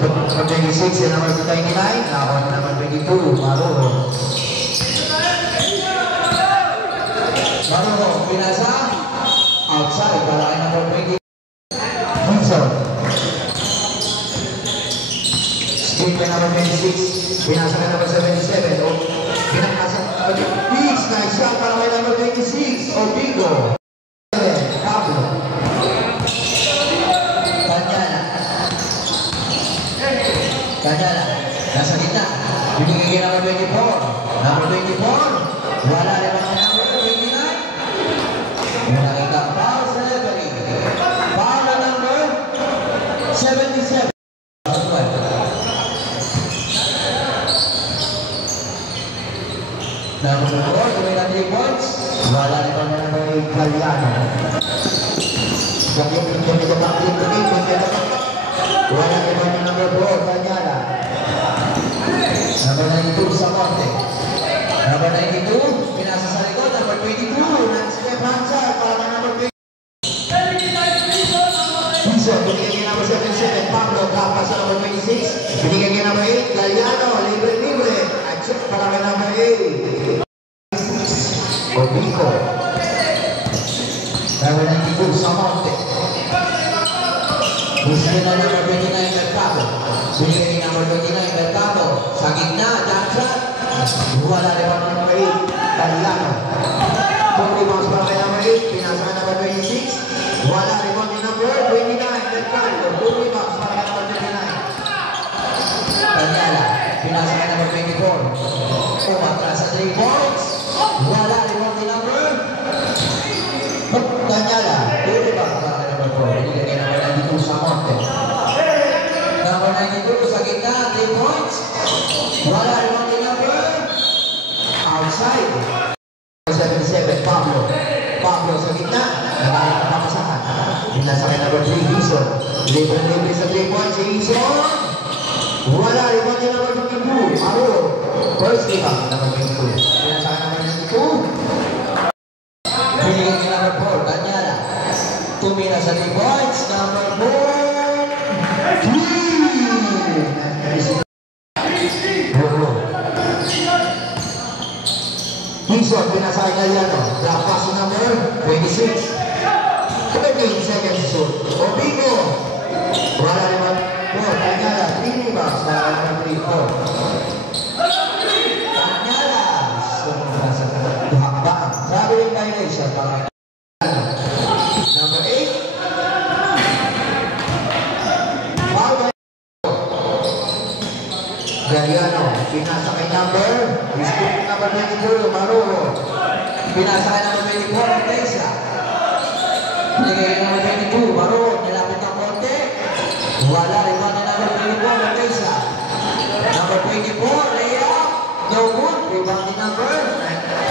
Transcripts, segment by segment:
Number 26 and number 29. Now on number 22, Maruro. Maruro, pinasa. Outside, para kay number 20. Wilson. Skip kay number 26. Pinasa kay number 77. Pinasa kay number 26. Nice shot para kay number 26. Obigo. Pablo. Kanyala, nasa gitna. Binigay kay number 24. Number 24. Wala rin ang number 29. Yung nakita foul sa referee. Foul na number 77. Number 4, gawin na 3 points. Wala rin ang number 8. Galiano. Gawin na 3 points. Wala rin ang number 4. Kanyala. Number 92 sa Monte. Number 92, pinasa sa likod. Number 22, nag-step handside para na number 20. Piso, binigyan niya number 77. Pablo, kapas sa number 26. Binigyan niya number 8. Galiano, libre-libre. At check para kay number 8. Obico. Number 92 sa Monte. Binigyan na number 29 Mercado. Binigyan niya number 29 Mercado. Sa gitna, jump shot. Wala rin ang number 8, Galiano. 20 bounce para kay number 8, pinasa ka number 26. Wala rin ang number 29, Mercado. 20 bounce para kay number 29. Kanyala, pinasa ka number 24. Umatras sa 3 points. Wala rin ang number. Kanyala, 20 bounce para kay number 4. Binigyan kay number 92 sa Monte. Number 92 sa gitna, 3 points. Wala rin ang number. Outside. 77, Pablo. Pablo sa gitna. Nagalit na papasakan. Pinasa kay number 3, Hison. Libre-libre sa 3 points, Hison. Wala rin ang number 52, Maruro. First game up, number 22. Pinasa kay number 92. Binigyan kay number 4, Kanyala. Tumira sa 3 points, number 4. 3. Hison, pinasa kay Galiano. Drop pass number 26. 13 seconds shoot. Obigo. Wala naman 4. Kanyala, 3 rebounds. Para naman 3-4. Kanyala. Sumunod sa hakbang. Traveling violation. Para number 8. Galiano, pinasa kay number 22, Maruro. Pinasa kay number 24, Orteza. Binigay kay number 22, Maruro. Nilapit ang konti. Wala rin ang number 24, Orteza. Number 24, layup. No good. Rebound din number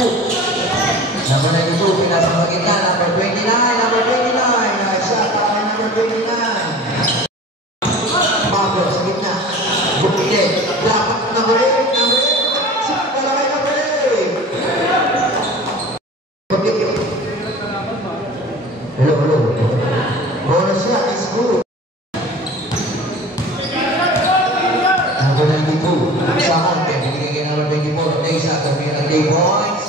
2. Number 92, pinasa sa gitna. Number 29, number 29. Nice shot para kay number 29. Pablo sa gitna. Bukide. Dapat number 8, number 8. Shot para kay number 8. Hello, hello. Bonus shot is good. Number 92. Sa Monte. Binigay kay number 24. Orteza. Tumira ng 3 points.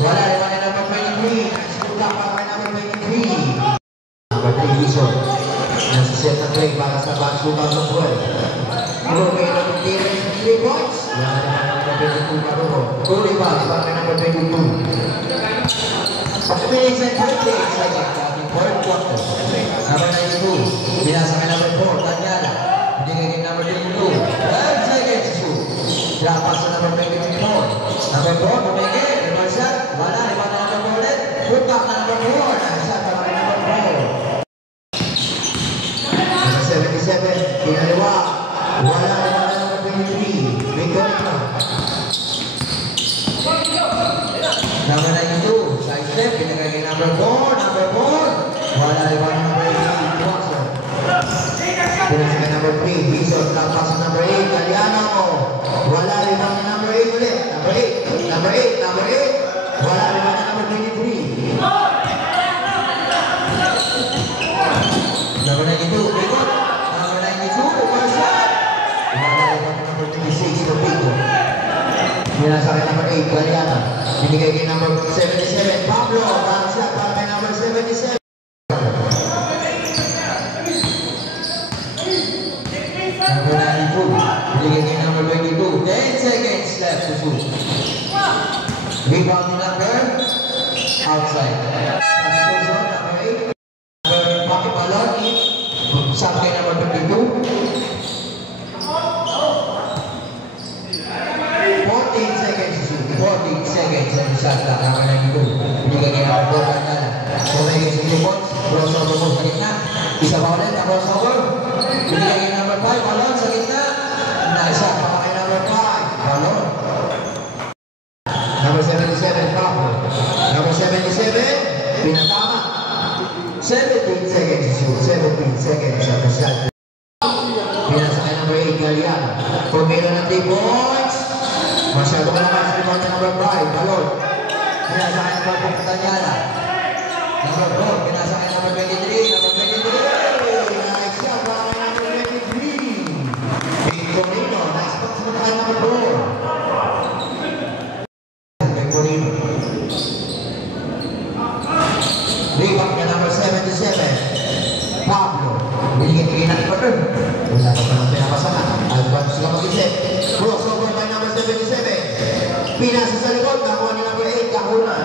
Wala naman na number 23. School up para kay number 23. Number 3, Hison. Nasa set na play para sa back 2012. Binigay ng 3 points. Wala naman na number 22. Maruro. 2 rebounds para kay number 22. Pag-minutes and 20 seconds. Fourth quarter. Number 92. Binasa kay number 4. Kanyala. Binigay kay number 22. 12 seconds. Drop pass sa number 24. Number 4. Bumigay. Reverse shot. Wala. Iba na number 4 ulit. Put back na number 4. Nasa para kay number 4. Number 77. Pinaliwa. Wala. Iba na number 23. Victor na. Number 92. Side step. Binigay kay number 4. Number 4. Wala rin ang number 8, Watson. Pinasa kay number 3, Hison. Lapas sa number 8, Galiano. Wala rin ang number 8 ulit. Number 8, number 8, number 8. Wala rin ang number 23. Number 92, ikot. Number 92, first shot. number 26, Lupito. Pinasa kay number 8, Galiana. Binigay kay number 77, Pablo. Back shot para kay number 77. Number 92, binigay kay number 22. 10 seconds left to shoot. Rebound number outside. Number 8. Number Paki Paloni. Shot kay number 22. 14 seconds to shoot. 14 seconds ang shot na number 92. Binigay kay number 4 Kanyala. So may sige points. Crossover mo sa gitna. Isa pa ulit na crossover. Binigay kay number 5. Balon sa gitna. Nasa pa kay number 5. Balon. Number 77, Pablo. Number 77, pinatama. 17 seconds to shoot. 17 seconds at the shot. Pinasa kay number 8, Galiana. Pumilo ng 3 points. Masyado ka naman sa rebound ng number 5, Balon. Pinasa kay number 5, Kanyala. Number 4, pinasa kay number 23. Number 23. Nice shot para kay number 23. Victorino. Nice pass para kay number 4. Rebound ka number 77, Pablo. Binigay kay number 4. Wala ka pa ng pinakasahan. Advance ka mag-isip. Crossover by number 77. Pinasa sa likod. Nakuha ni number 8. Kahunan.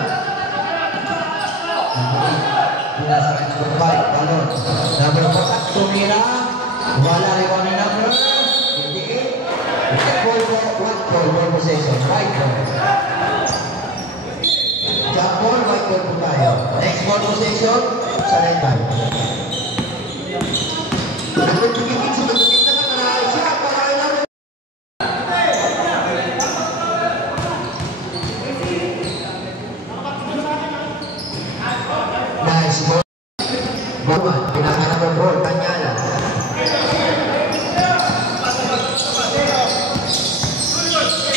Pinasa kay number 5. Balon. Number 4. Tumira. Wala rebound ni number 28. One possession. Right ball. Jump ball, white ball po tayo. Next ball possession, sa red ball. Nagpagpagigit sa magpagigit naman na shot para kay number. Nice ball. Bawan, pinaka number 4, Kanyala.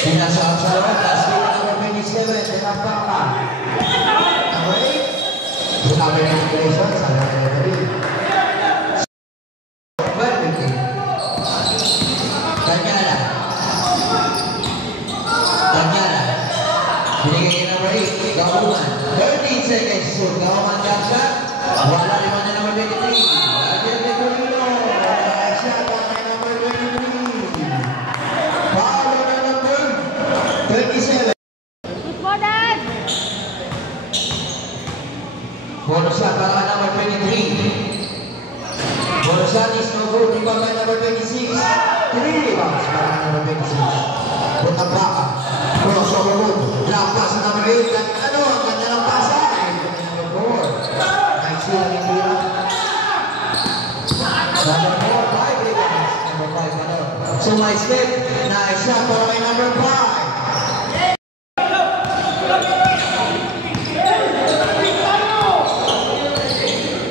Pinasa ang salawat, last game number 27, pinapaka. Number 8, sinabi ng operation, sana na nagawin. Kanyala. Kanyala. Binigay kay number 8, Gauman. 13 seconds to shoot. Gauman jump shot. Wala naman na number 23. Daniel Victorino. Shot kay number 23. Paolo na number 27. Bonus shot para kay number 23. Bonus shot is no good. Rebound by number 26. 3 rebounds para kay number 26. Punta baka. Crossover move. Drop pass sa number 8. Ano? Ang ganda ng pasa. Number 4. Nice yun. Hindi lang. Number 4. 5 rebounds. Number 5. Ano? So my step. Nice shot para kay number 5.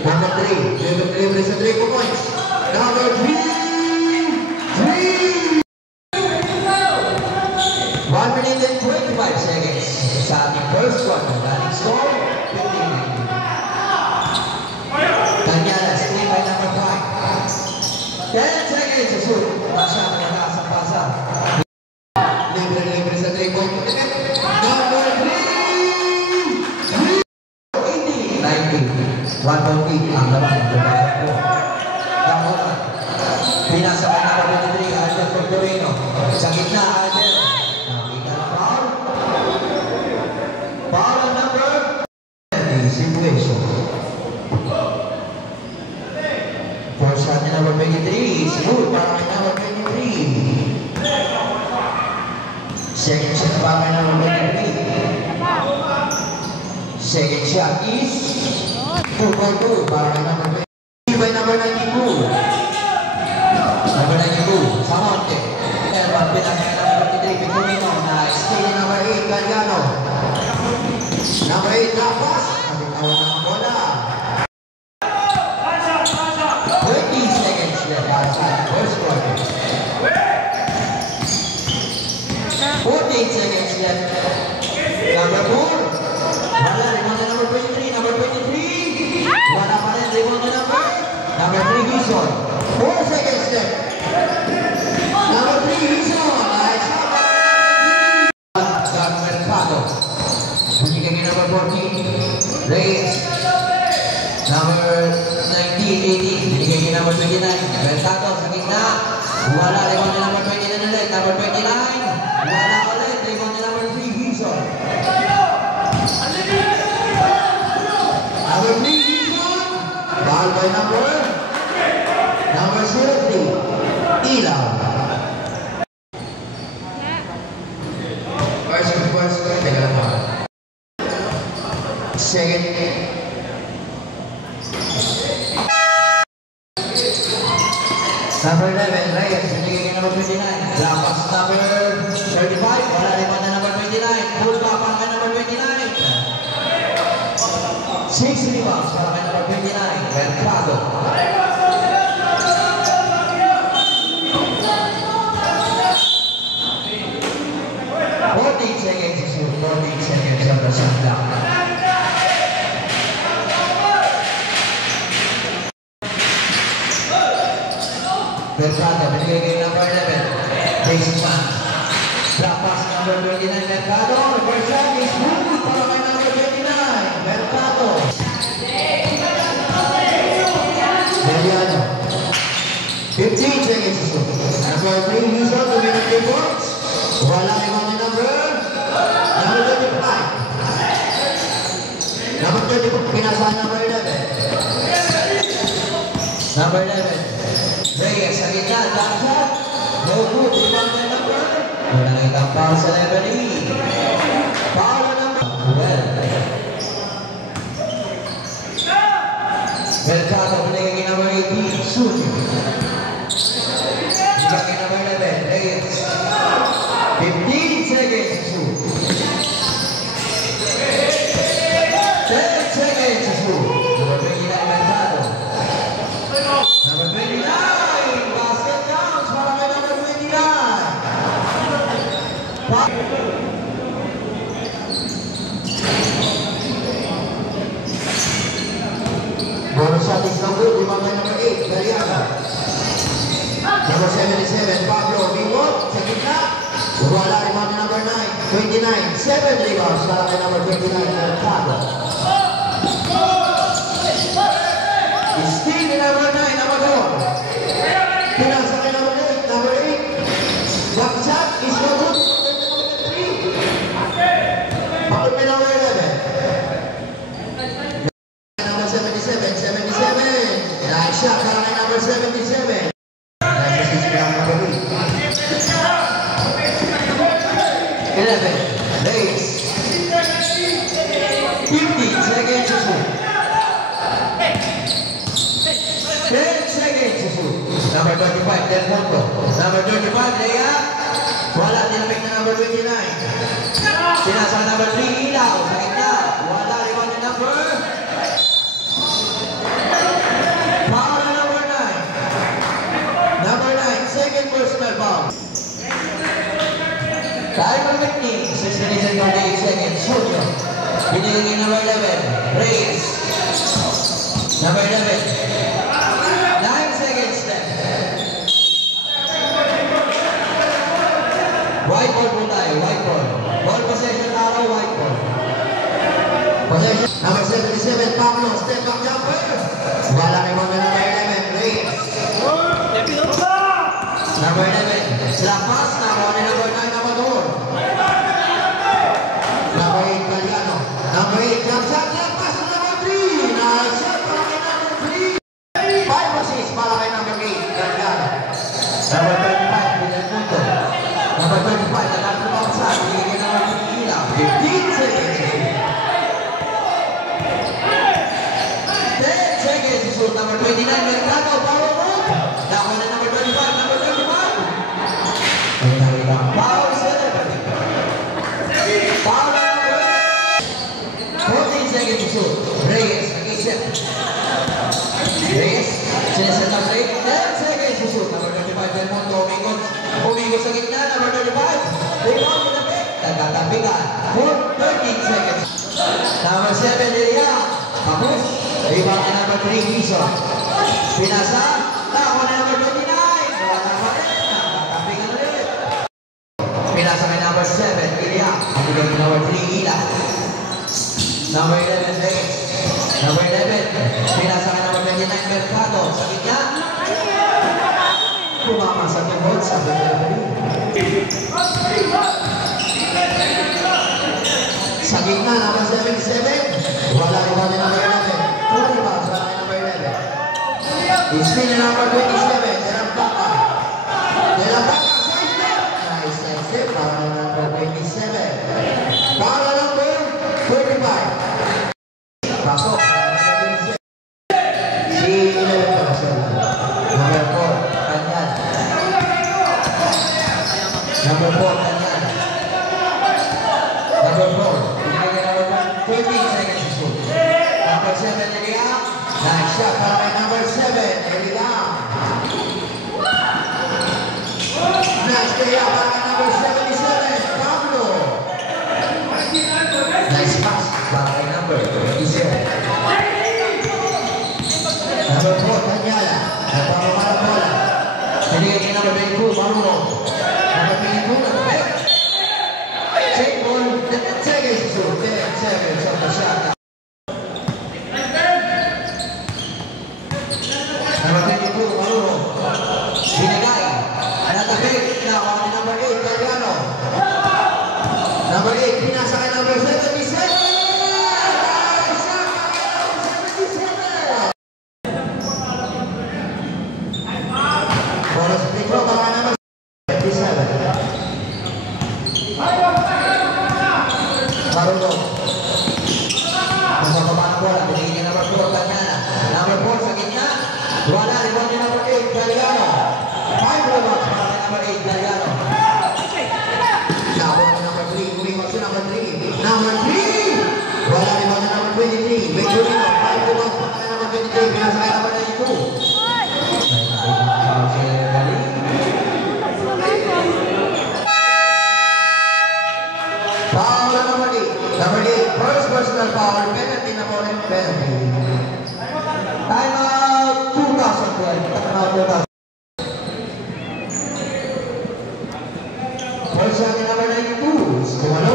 Number 3. Libre sa 3 points. Number 3. 1 minute and 25 seconds sa ating first quarter. Running score, 15. Kanyala, screen by number 5. 10 seconds to shoot. Masyado na sa pasa. Libre sa 3 point. Number 3. 90. 1.8 ang laman. Pinasa kay number 23, Alden Victorino. Sa gitna, Alden. Nakita na foul. Foul on number 20, situation. First shot ni number 23 is good para kay number 23. Second shot para kay number 23. Second shot is 2-2 para kay number 23 by number 92. Number 92, Samonte. Elman, pinasa kay number 23, Victorino. Nice steal number 8, Galiano. Number 8, Rapas. Nabitawan ng bola. 20 seconds left para sa first quarter. 14 seconds left. Number 4. Wala, rebound na number 23. Number 23. Wala pa rin, rebound na number 3. Reyes. Number 19, 18. Binigay niya number 29. Mercado sa gitna. Wala. Rebound niya number 29 ulit. Number 29. Wala ulit. Rebound niya number 3. Gibson. Number 3, Gibson. Foul by number 03. Ilaw. Second. Number 11, Reyes. Binigay niya number 29. Lapas number 35. Wala rebound na number 29. Full back ang number 29. 6 rebounds para kay number 29. Mercado. Mercado, binigay kay number 11. Baseman. Drop pass number 29, Mercado. Reverse shot is good para kay number 29, Mercado. Deliano. 15 seconds to shoot. Number 3, Gibson to win the points. Wala ibang number 25. Number 25, pinasahan number 11. Number 11. Reyes sa gitna, jump shot. No good, rebound na number. Wala nang itang foul sa level E. Foul na number 12. Mercado, binigay kay number 18, Sunyo. Binigay kay number 11, Reyes. 15 seconds to shoot. 10 seconds to shoot. Number 29, Mercado. Number 29. Bonus shot is no good. Rebound by number 8, Dariaga. Number 77, Pablo Bingot. Sa gitna. Wala rebound by number 9, 29. 7 rebounds para kay number 29, Mercado. Still number 9, Amador. Pinasa kay number 8, number 8. Jump shot is no good. Foul by number 11. Number 77, 77. Nice shot para kay number 77. Nice assist kay number 11. Reyes. 15 seconds to shoot. 10 seconds to shoot. Number 25, Del Monto. Number 25, Lea. Wala, tinamig na number 29. Sinasa number 3, Ilaw. Sa gitna. Wala, rebound yung number. Foul na number 9. Number 9, second personal foul. Timer Whitney, 16 seconds, Sunyo. Binigay number 11, Reyes. Number 11. 9 seconds left. White ball po tayo, white ball. Ball possession araw, white ball. Possession. Number 77, Pablo, step back jumper. Wala kay number 11, Reyes. Number 11, slap pass na, wala number 9, Amador. Number 8, Galiano. Number 8, jump shot, slap pass na number 3. Nice shot para kay number 3. 5 assists para kay number 8, Galiano. Number 25, Del Monto. Number 25, Alonso Bausa. Binigay number 3, Ilaw. 15 seconds. 10 seconds to shoot. Number 29, Mercado. Power move. Nakuha na number 25, number 25. Foul sa level. Foul na number 14 seconds to shoot. Reyes, nag-isip. Reyes, sinaset ang break. 10 seconds to shoot. Number 25, Del Monto. Umigos sa gitna. Number 35. Rebound to the back. Nagtatapikan. For 13 seconds. Number 7, Lilia. Kapus. Rebound na number 3, Gibson. Pinasa. Nakuha na number 29. Wala pa rin. Nagtatapikan ulit. Pinasa kay number 7, Lilia. Ang bigay number 3, Ila. Number 11, Reyes. Number 11, pinasa ka number 29, Mercado. Sa gitna. Pumama sa tungkol sa sa gitna, number 77. Wala rin ba number 11? Puri ba sa number 11? Ispin na number 27. Delampaca. Delampaca, side step. Nice side step. Para na number 27. Para number 35. Pasok. Si 11 pa kasi. Number 4. Kanyan. Number 4. Kanyan. Number 4. 13 seconds to shoot. Number 7, Eliam. Nice shot para kay number 7, Eliam. Nice play up para kay number 77, Pablo. Nice pass para kay number 27. Number 4, Daniela. Nagpapamala bola. Binigay kay number 22, Maruno. Number 22, number 8. Check ball, 10 seconds to shoot. 10 seconds of the shot. Number 22, Maruno. Binigay. Natabik na ako ni number 8, Galliano. Number 8, pinasa kay number 77. Bonus free throw para kay number 77. Maruno. Masababa na bola. Binigay niya number 4, Galliana. Number 4 sa gitna. Wala. Rebound niya number 8, Galliano. 5 rebounds para kay number 8, Galliano. Nakabot niya number 3. Umikot siya number 3. Number 3! Wala. Rebound niya number 23. Benjurino. 5 rebounds para kay number 23. Pinasa kay number 92. Foul number 8. Number 8, first personal foul, penalty na po rin, penalty. Time out 2012. Time out 2012. First shot number 92, Stumalo.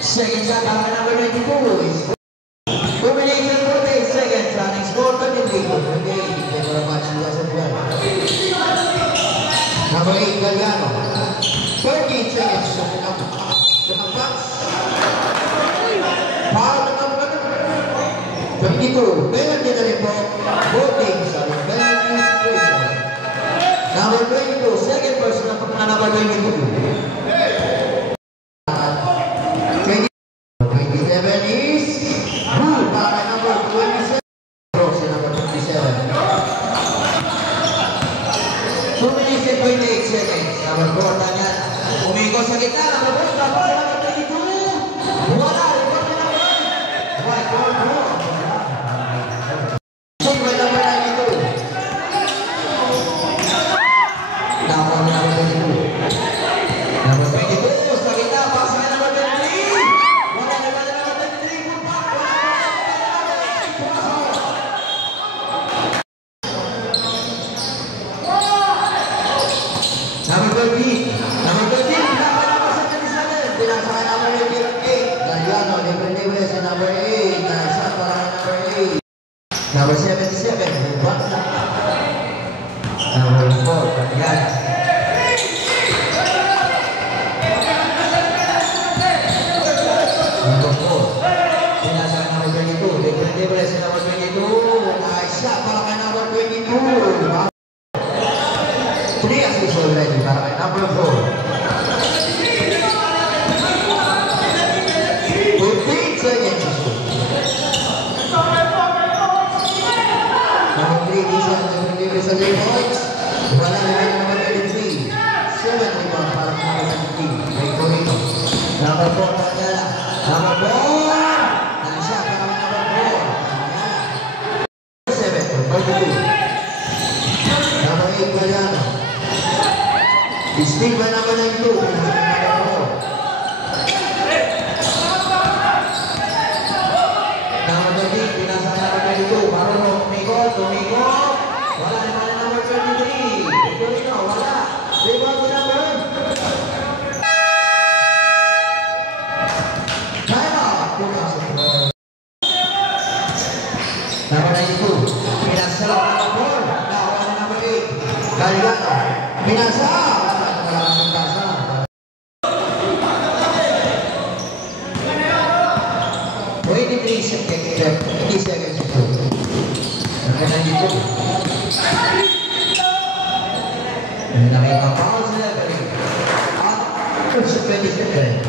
Second shot number 92 is combination 48 seconds, running score 23. Okay, ito na match 2012. Number 8, Galliano. 13 seconds sa lumagpas. Foul number 22. Penalty na rin po. Voting sa penalty situation. Number 22. Second person na number 22. 27 is Rule para number 27. Rose number 27. 2 minutes and 28 seconds. Number 4, Tanyan. Umikot sa gitna. Number 4, tapos sa number 22. Wala. Report na number 1. White ball, bro. Shoot by number 92. Down number 22. Number 22, sa gitna. Pass na number 23. Wala na ba na number 23. Good back. Number 13. Number 13. Pinasa ka number 8. Galliano, libre-libre sa number 8. Nasa para number 8. Number 77. Number 4. Galliano. Number 4. Pinasa ka number 22. Libre-libre sa number 22. Nasa para ka number 22. 3 assists already para kay number 4. 15 seconds. Number 92. Pinasa lang ng ball. Nakuha ni number 8. Galgano. Pinasa. Malakas ang pasa. 23 seconds to go. Number 92. Nakita foul sila. First 27.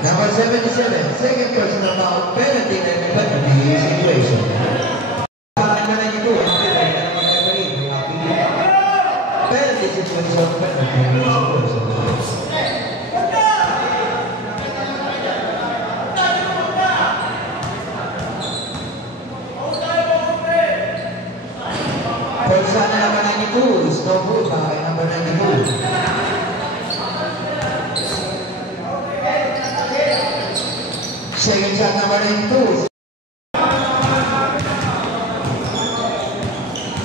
Number 77. Second personal foul. Penalty and penalty situation. Penalty situation. Penalty situation. Person number 92 is no good by number 92. Second shot number 92.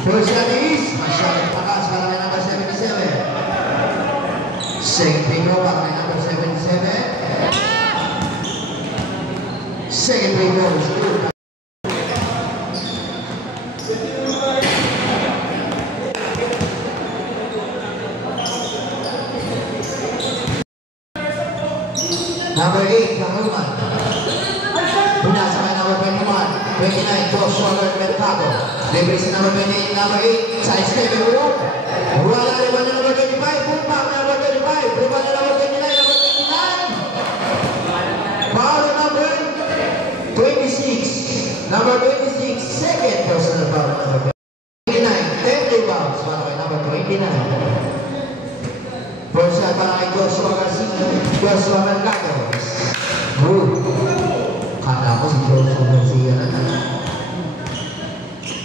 First shot is masyadong pakas para kay number 77. Second free throw para kay number 77. Second free throw is good. Number 8, Kahuman. Pinasa kay number 21. 29, Joshua Mercado. Libre si number 28, number 8. Side step, everyone. Wala naman na number 25. Pumpang number 25. Pumpang na number 29, number 29. Foul number 26. Number 26, second personal foul number 29. 10 rebounds para kay number 29. First shot para kay Joshua Garcia. Joshua Mercado. Good. Kala ko si Joshua Garcia na.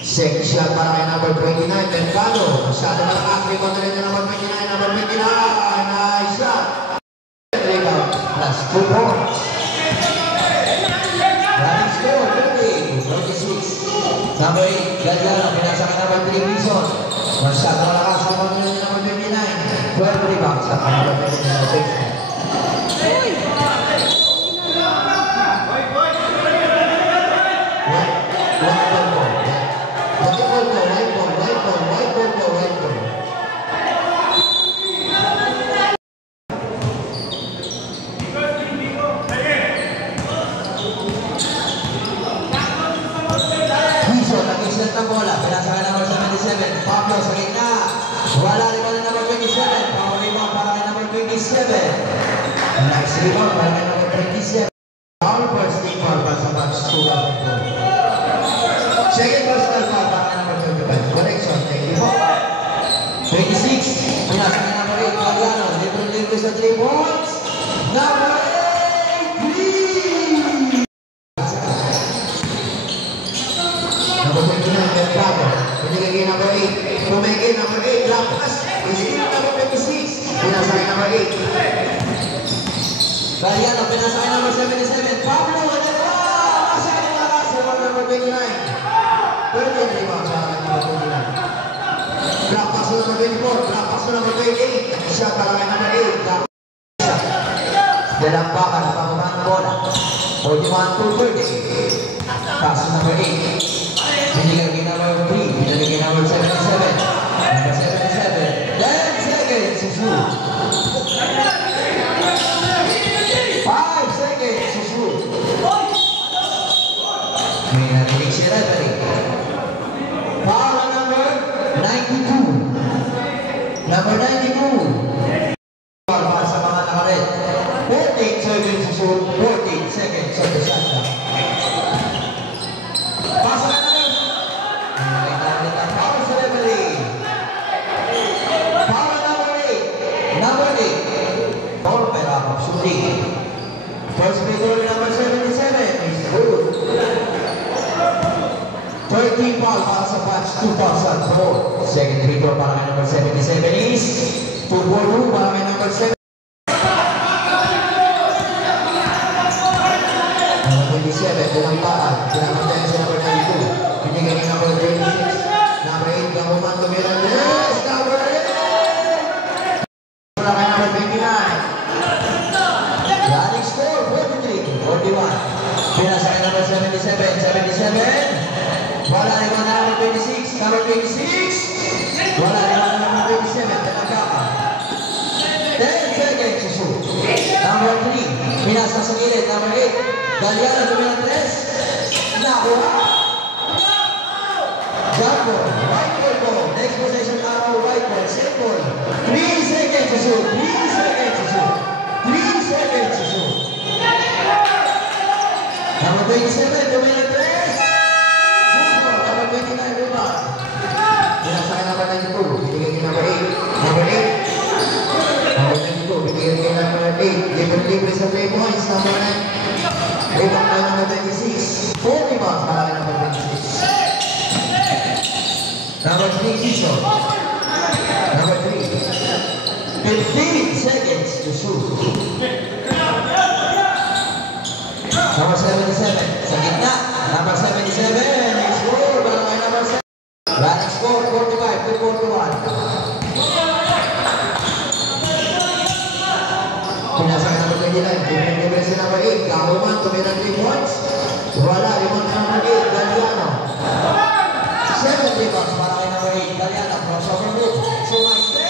Second shot para kay number 29. Mercado. Masyado na nakakri ko na rin na number 29. Number 29. Nice shot. Rebound. Plus 2 points. Running score. 26. Number 8. Galgano. Pinasa kay number 3. Wilson. Masyado na nakakri ko na rin na number 29. 12 rebounds at number 29. Pablo sa gitna. Wala rin pa na number 27. Power rebound para kay number 27. Next rebound para kay number 27. Foul first team foul para sa match 2 of the goal. Second personal foul para kay number 25. Correction. Thank you po. 26. Pinasa kay number 8. Galgano. Libre sa 3 points. Number 8. Green. Number 29. Mercado. Pinigay number 8. Pumigay number 8. Lapas. Isip number 26. Pinasakay number 8. Galgano. Pinasakay number 77. Pablo. Masakay na lakas. Number 29. 30 rebounds para kay number 29. Lapas na number 24. Lapas na number 28. Shot para kay number 8. Dalampakan. Pangunahan ng bola. 41-30. Pass number 8. Pinigay number 3, pinigay number 77. Number 77. 10 seconds to shoot. 5 seconds to shoot. May narinig si referee. Foul number 92. Number 92. Para sa mga nakaret. 14 seconds to shoot. 14 seconds on the shot clock. Pasa ka na. First free throw number 77 is good. 13 foul para sa batch 2004. Second free throw para kay number 77 is 2-4-2 para kay number 7. Number 27, Dalampakan. Pinapuntayan si number 92. Pinigay ni number 36. Number 8, Gamuman tumira. Yes! Number 8! Para kay number 29. Running score, 43, 41. Pinasa kay number 77, 77. Wala naman na number 26. Number 26. Wala naman na number 27. Talaga ka. 10 seconds to shoot. Number 3. Pinasa sa gilid. Number 8. Galiano, tumira 3. Nakuha. Jump ball. White ball. Next possession arrow. White ball. Same ball. 3 seconds to shoot. 3 seconds to shoot. 3 seconds to shoot. Number 27. Tumira 3. Number 29. Rebound. Pinasa ka number 92. Binigay kay number 8. Number 8. Number 92. Binigay kay number 8. Libre sa 3 points. Number 9. Rebound by number 26. 4 rebounds para kay number 26. Number 3, Kiso. Number 3. 15 seconds to shoot. Number 77. Sa gitna. Number 77. Next score. Para kay number 7. Running score. 45 to 41. Pinasa ka number 29. Libre si number 8. Kahuman. Tumira 3 points. Wala. Rebound number 8. Galiano. 7 rebounds para kay number 8. Galiano. Crossover move. Sumaiste.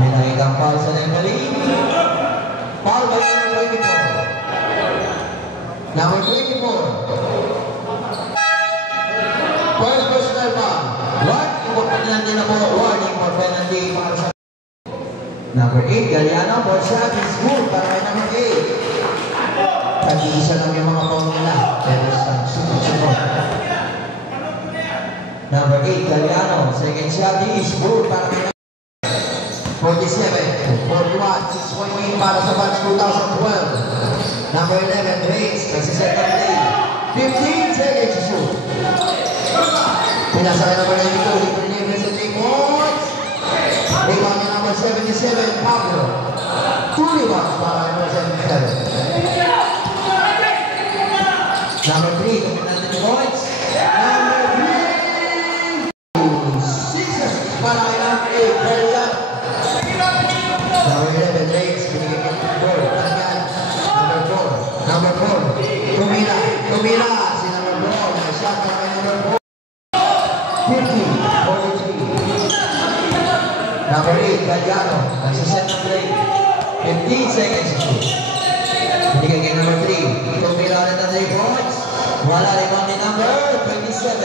May nakitang foul sa Nengali. Foul by number 24. Number 24. First personal foul. Warning for penalty para sa number 8. Galiano. For shot is good para kay number 8. Tag-iisa lang yung mga foul nila. Pero sa sunod-sunod. Number 8, Galiano. Second shot is good para kay 47, 41, 6 point win para sa batch 2012. Number 11, Reigns. Kasi second day. 15 seconds to shoot. Pinasa kay number 92. Libre sa 3 points. Rebound ni number 77, Pablo. 2 rebounds para kay number 77. Number 3, 2 points. Number 3, 6 para kay number 8, Belian. Number 11, Reigns. Binigay kay number 4. Number 4. Tumira. Si number 4. Nag-shot para kay number 4. 50, 43. Number 8, Galiano. Nagsaset ng play. 15 seconds to shoot. Binigay kay number 3. Tumira ulit ang 3 points. Wala rebound ni number 27.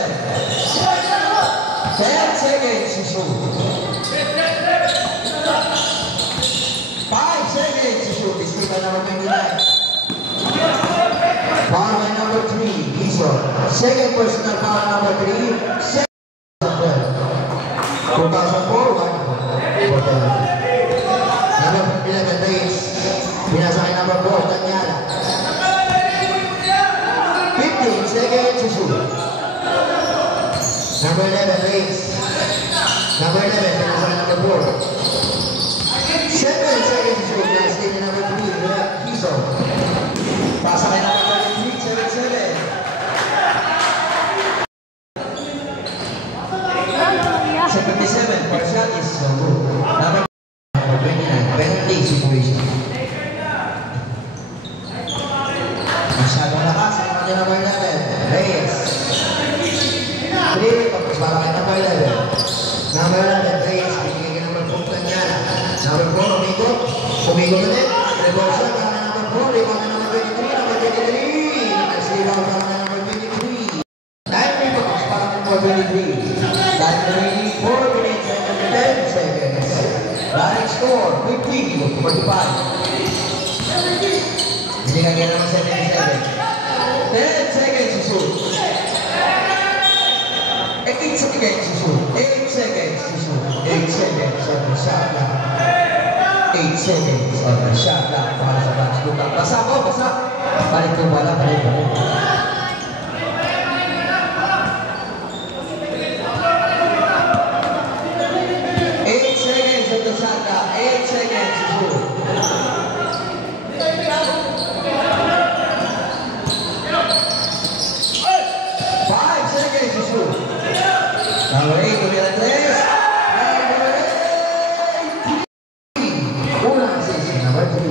10 seconds to shoot. 5 seconds to shoot. This is number 29. Foul by number 3, Kiso. Second personal foul number 3. 2004, 1. Number 11, Reigns. Pinasa kay number 4, Daniela. 15 seconds to shoot. Number 11, Reigns. Number 11, pinasa kay number 4. 7 seconds to shoot. Last day na number 3, Kiso. Pasa kay number 33, 7-7. Sa 57, for shot is so good. Number 29, penalty situation. Masyadong lakas ang mga number 11, Reyes. 3 tapos para kay number 11. Number 11, Reyes. Binigay kay number 4, Daniela. Number 4, umigot ulit. Rebound shot para kay number 4. Rebound na number 23. Number 23. Next rebound para kay number 23. 9 rebounds para kay number 23. Time remaining 4 minutes and 10 seconds. Running score 50 to 45. Binigay kay number 77. 10 seconds to shoot. 8 seconds to shoot. 8 seconds to shoot. 8 seconds on the shot clock. 8 seconds on the shot clock para sa batch 2. Basa ko, basa. Balik ko pala, balik ko. 8 seconds on the shot clock. 8 seconds to shoot. 5 seconds to shoot. Number 8, tumira 3. Number 8. Unang assist, number 3.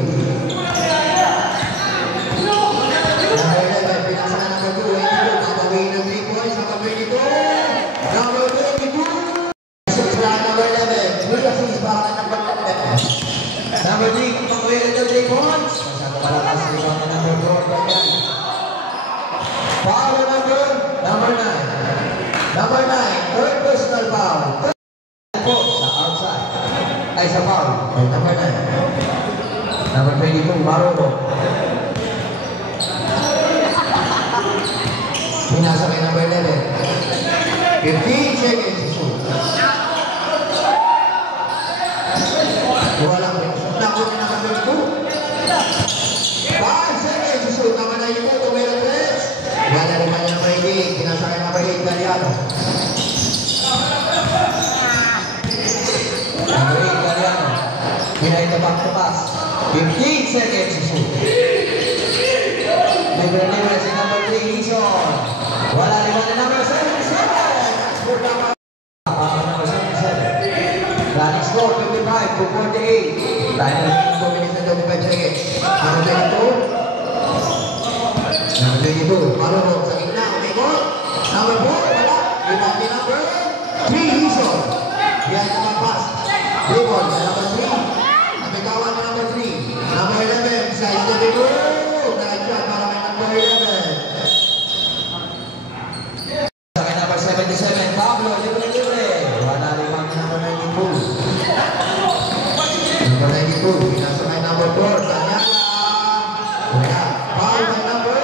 Number 9, third personal foul. Po sa outside. Ay, sa foul. Number 9. Number 22, Marolo. Pinasa kay number 11. 15 seconds to shoot. Walang nakot na number 2. 5 seconds to shoot. Number 92, Tumelo Tres. Wala naman yung number 8. Pinasa kay number 8, Galiano. Number 8, Galiano. Pinahita back to pass. 15 seconds to shoot. Number 9, si number 3, Hison. Wala naman na number 77. Number 77. Running score, 55 to 48. Time remaining 2 minutes and 25 seconds. Number 22. Number 22. Marunong sa gitna. Umikot. Number 4. Wala. Rebound ni number 3. Hison. Behind the back pass. Rebound sa number 3. Napitawan ni number 3. Number 11. Size 22. Nag-shot para may number 11. Sa kay number 77. Pablo. Libre. Wala rebound ni number 92. Number 92. Pinasa kay number 4. Tanyaka. Wala. Foul by number.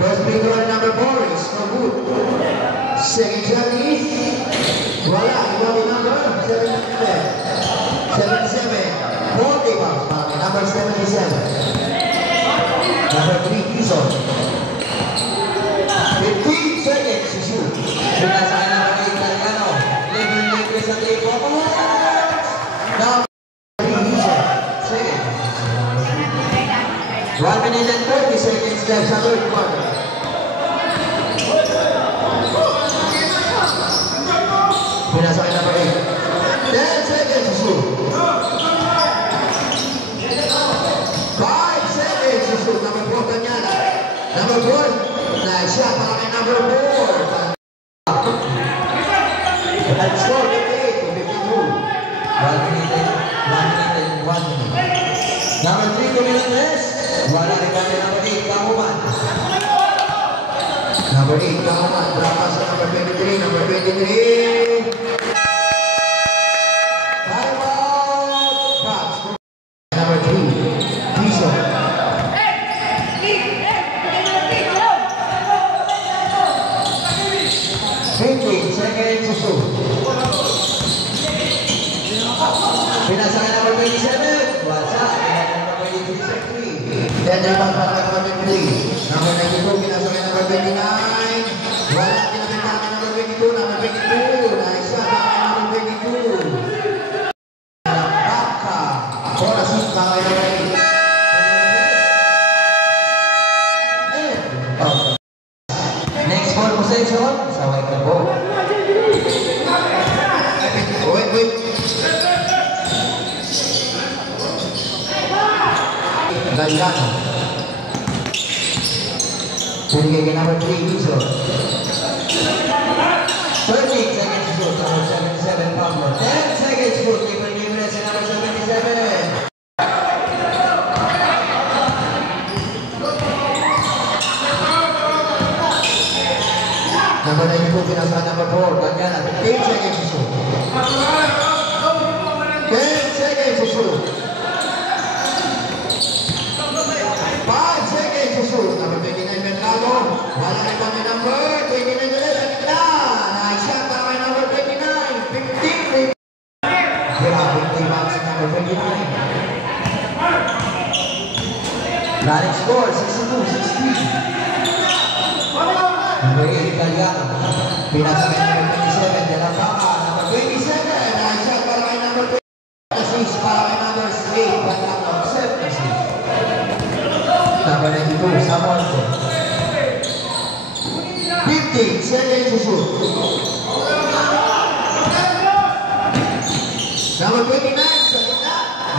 First free throw number 4 is no good. Second shot is wala. Ikaw yung number 77. 40 pounds. Number 77. Number 3 Hison. 15 seconds to shoot. Pinasa kay number 8 Galiano. Libre sa 3 points. Number 3 Hison. Second. 1 minute and 30 seconds left sa third quarter. Pinasa kay number 8. 10 seconds to shoot. 5 seconds to shoot. Number 4 Tanyana. Number 4. Nice shot para kay number 4. At score 58 to 52. 1 minute and 1 minute. Number 3 Dominguez. Wala rin kami number 8 Kahuman. Number 8 Kahuman. Drapa sa number 23. Number 23. Time out. Fox. Number 3 Hison. 15 seconds to shoot. Pinasa ka number 27. Wasa. Number 23. Then rebound para ka number 23. Number 92. Pinasa ka number 29. Wala. Pinasa ka number 22. Number 22. Nice shot para ka number 22. Baka. Bola shoot para ka number 8. Next ball possession. Saway ka po. Wait. Galiano. Pinigay kay number 3 Hison. 13 seconds to shoot. Number 77 Pablo. 10 seconds to shoot. Libre sa number 77. Number 92, pinasa number 4, Galiano. 15 seconds to shoot. 10 seconds to shoot. 5 seconds to shoot. Number 29, Mercado. Wala rin pa may number 29 ulit sa gitna. Nice shot para kay number 29. 15. Grabe, 3 bounce sa number 29. Running score, 62-16. Number 8, Galiano. Pinasa kay number 27, De La Vaca. Number 27, nice shot para kay number 20. Assist para kay number 8, Galiano. 7 assist. Number 92, Samonte. 15 seconds to shoot. Number 29, sa gitna.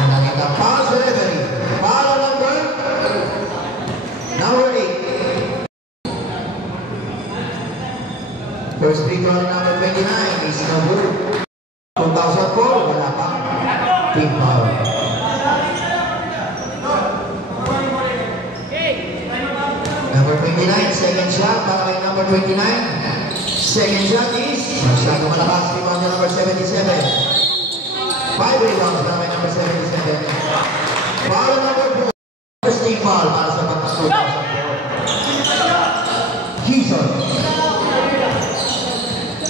Nakita foul sa referee. Foul number 8. First free throw number 29 is no good. 2004, wala pa. Team foul. 29. Second shot is masyado malakas. Rebound niya number 77. 5 rebounds para may number 77. Foul number 4. First team foul para sa pagkasuot. Hison.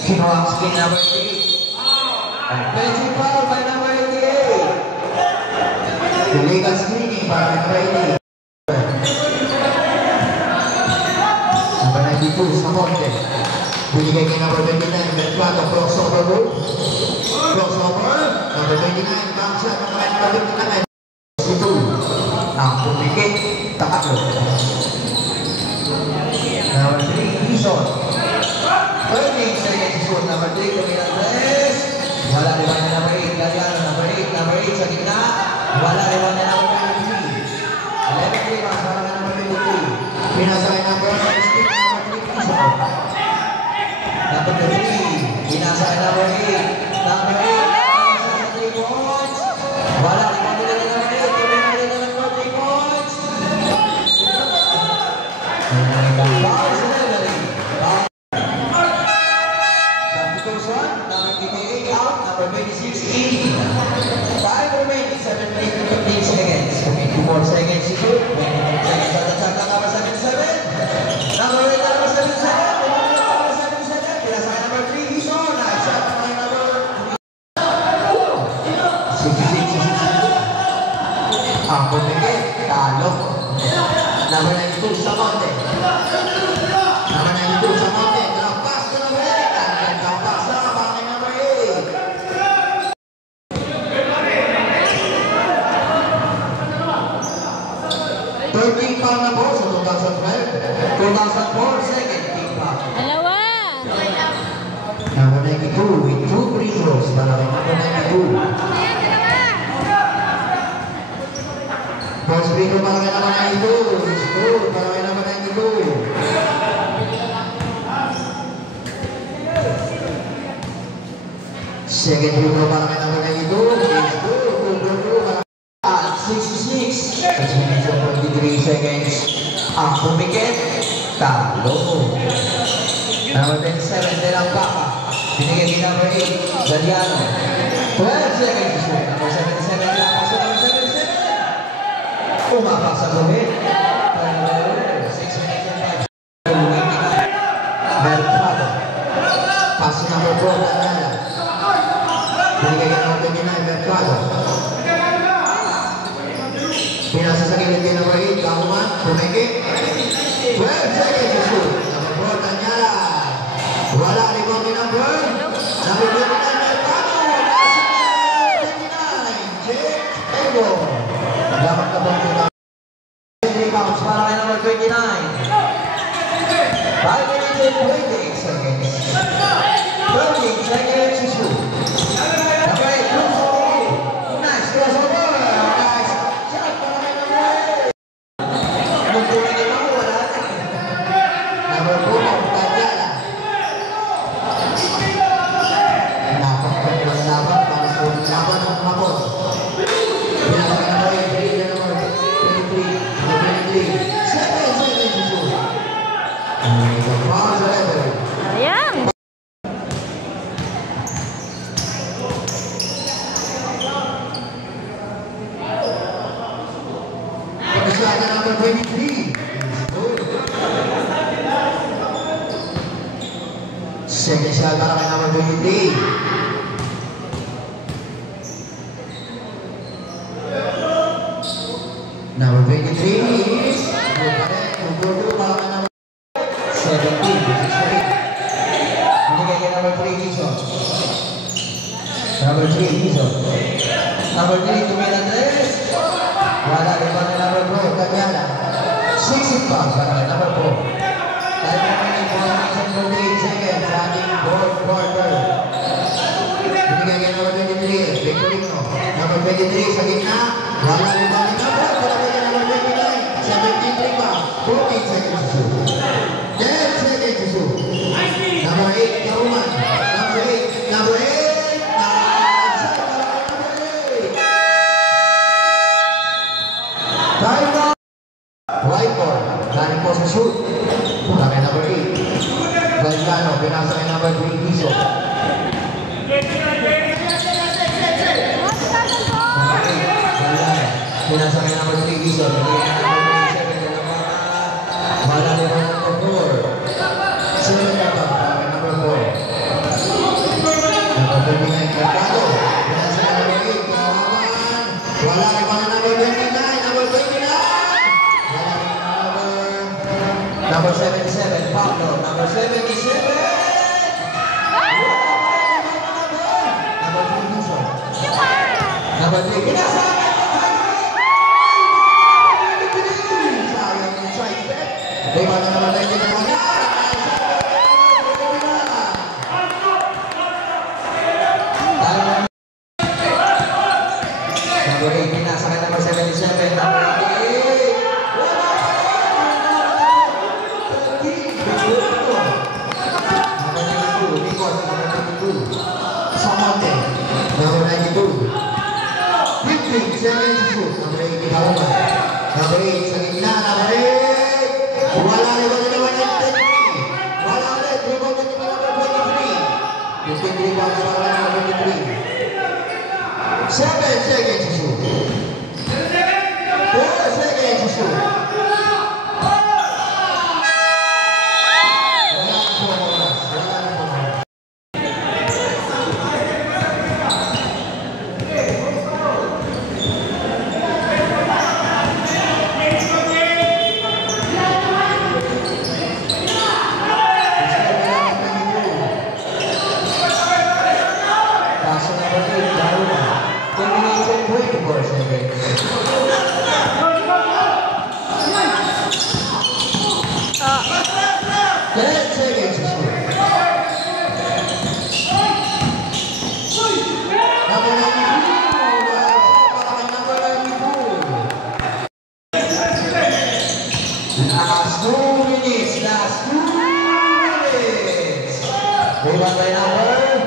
Kinuha skin number 3. Offensive foul by number 88. Illegal screening para number 88. Number 92, Samonte. Binigay kay number 29, Mercado, crossover move. Crossover, number 29, back shot, number 29. 62. Ang pumikit, takatlo. Number 3, Hison. 13 seconds shoot, number 3, Dominant Tres. Wala rin niya number 8, Galiano, number 8 sa gitna. Wala rin niya number 23. 11 rebounds para kay number 23. Pinasa kay number 16, number 3, Hison. Number 3, pinasa kay number 8. Number 8, sa 3 points. Wala rin niya number 8, Dominant Tres number 3 points. Foul sa leveling. Number 58 out, number 26 in. 5 remaining, 15 seconds. 24 seconds to shoot. 24 seconds at the shot ng number 77. Number 8, number 77. Number 77. Pinasa kay number 3, Hison. Nice shot ng number 66. Ang pumigit, talo. Number 92, Samonte. Number 92, Samonte. Drop pass to number 8. Drop pass na para kay number 8. 13 foul na po sa 2012. 2004, second team foul. Dalawa! Number 92 with 2 free throws para kay number 92. First free throw para kay number 92. Score para kay number 92. Second free throw para kay number 92. Is good. At 66. 6 minutes and 23 seconds. Ang pumikit, talo. Number 27, Delang Baka. Binigay kay number 8, Galiano. 12 seconds to shoot. Number 77, Lapas sa number 77. Umapak sa guhit. 6 minutes and 5. Mercado. Pass number 4, Daniela. Binigay kay number 29, Mercado. Pinasa sa gilid kay number 8, Kahuman. Pumikit. 12 seconds to shoot. Number 4, Daniela. Wala rebound ni number 29, Mercado. Number 29, Jake Ego. Dapat na bang ito? 3 rebounds para kay number 29. 5 minutes and 28 seconds. 13 seconds to shoot. Number 8, crossover. Nice crossover. Nice shot para kay number 8. Magpumigil ako, wala. Number 4, Daniela. Napakagandang laban para sa laban ng hapon. Pinasa kay number 8, number 23. 7 seconds to shoot. The foul sa level. Ayan! Pinasa number 23. Second shot para kay number 23. Number 23 is good para kay number 17. Binigay kay number 3, Hison. Number 3, Hison. Number 3, Dominant Tres. Wala rin ba na number 4, Daniela. 6 pounds para kay number 4. Time remaining for 48 seconds. Ating fourth quarter. Binigay kay number 23, Victorino. Number 23 sa gitna. Wala rin ba ni number 4 para kay number 29. 17 pa. 14 seconds to shoot. 10 seconds to shoot. Number 8, Karuman. Number 8. Number 8. Time out. Whiteboard. Galing po sa shoot. Para kay number 8. Pinasakay number 3 Gison. Nagiging number 7 na naman. Bala ni number 4. 7 na ba? Number 4. Number 29 Mercado. Pinasakay number 8. Kawaman. Wala ni mga number 29. Number 29. Wala ni number 77 Pablo. Number 77. Number 3 Gison. Number 3 Pinasakay. Lima na naman tayo dito naman. Number 8, pinasakay number 77. Number 88. Number 92, Nicole. Number 92. Samonte. Number 92. 15, 7 Number 8, Kauma. Number 8, sa gitna. Number 8. Wala ulit, number 23. Wala ulit, number 23. 53 pounds para number 23. 7 seconds to shoot. 4 seconds to shoot. Last 2 minutes. Rebound by number.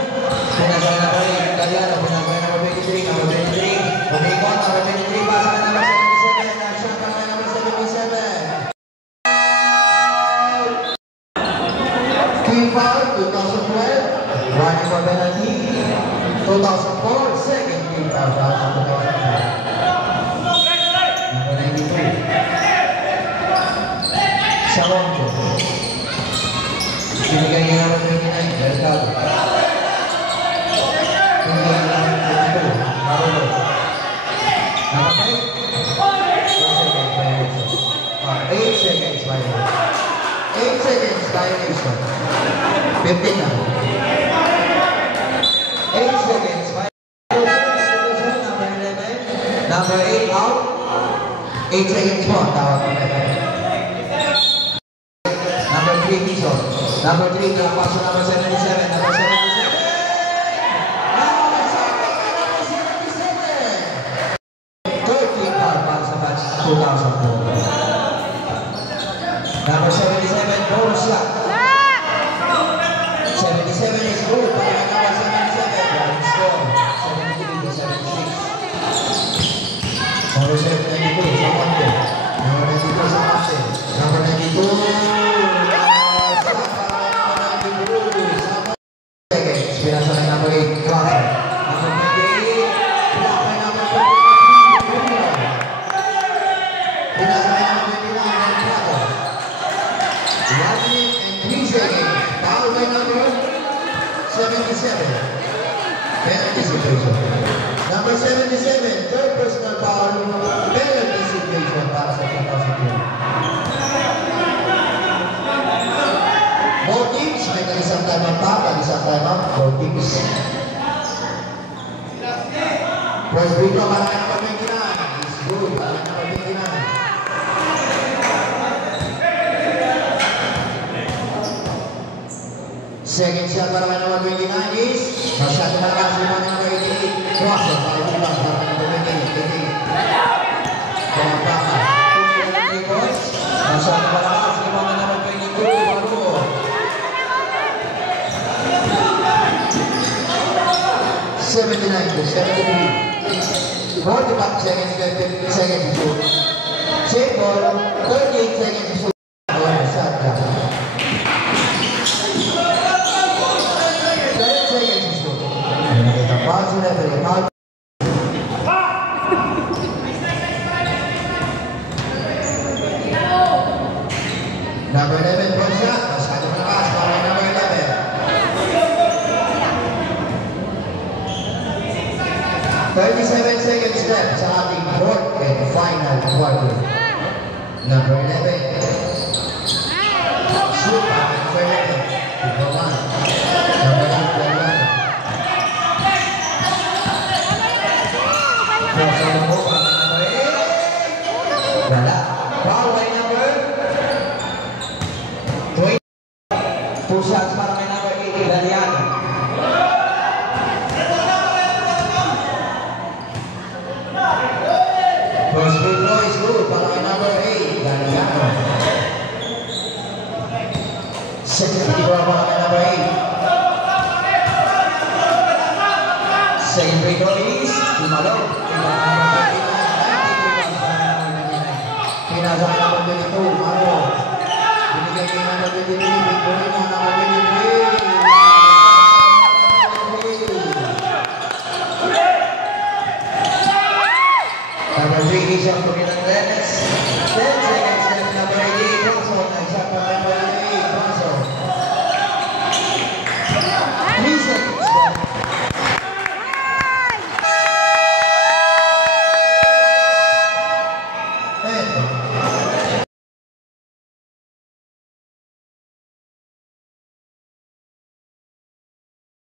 Pinasakay number 8. Galiano. Pinasakay number 23. Number 23. Umikot. Number 23. Pasa ka number 77. Action ka na number 77. Team foul 2012. Running for penalty. 2004. Second team foul. 2004. Number 92. Samonte. Binigay niya naman 29, Mercado. Binigay niya naman 22, Marolo. Number 8 seconds violation. 8 seconds violation. 15 na. 8 seconds violation. Number 11. Number 8 out. 8 seconds po. Tawag ko na. Number 3 Gison. Number 3 Number 77. Number 77. Third team foul para sa match 2004. Number 77 bonus shot. 77 is good para number 77. Running score 73 to 76. Number 72 Samonte. Number 92 Samonte. Number 92. Pinasakay number 8, Clausen. Number 28, pinasakay number 23, pinasakay number 29, Mercado. 1 minute and 3 seconds. Foul by number 77. Penalty situation. Number 77, third personal foul. Penalty situation para sa 2002. Both teams may kalisang time up pa, kalisang time up, both teams. First free throw para kay number 29. It's good, para kay number 29. Second shot para kay number 29 is shot na malakas para kay number 88. Crosser para kay number 28. Pumapaka. 2 points. Shot na malakas para kay number 22. 79 to 73. 45 seconds, 50 seconds to shoot. Same ball, 38 seconds to shoot. Shot ka. 10 seconds to shoot. Foul to referee. 37 seconds left sa ating fourth and final quarter. Number 11. Shoot para number 11. Number 1. Number 1. Puso na po para number 8. Wala. Foul by number 20. Two shots para may number 8. Italiano. First free throw is good para kay number 8, Italiano. Second free throw para kay number 8. Second free throw is Tumalog. Pinasa kay number 22, Maro. Binigay kay number 23, Victorina, number 23. Number 3 is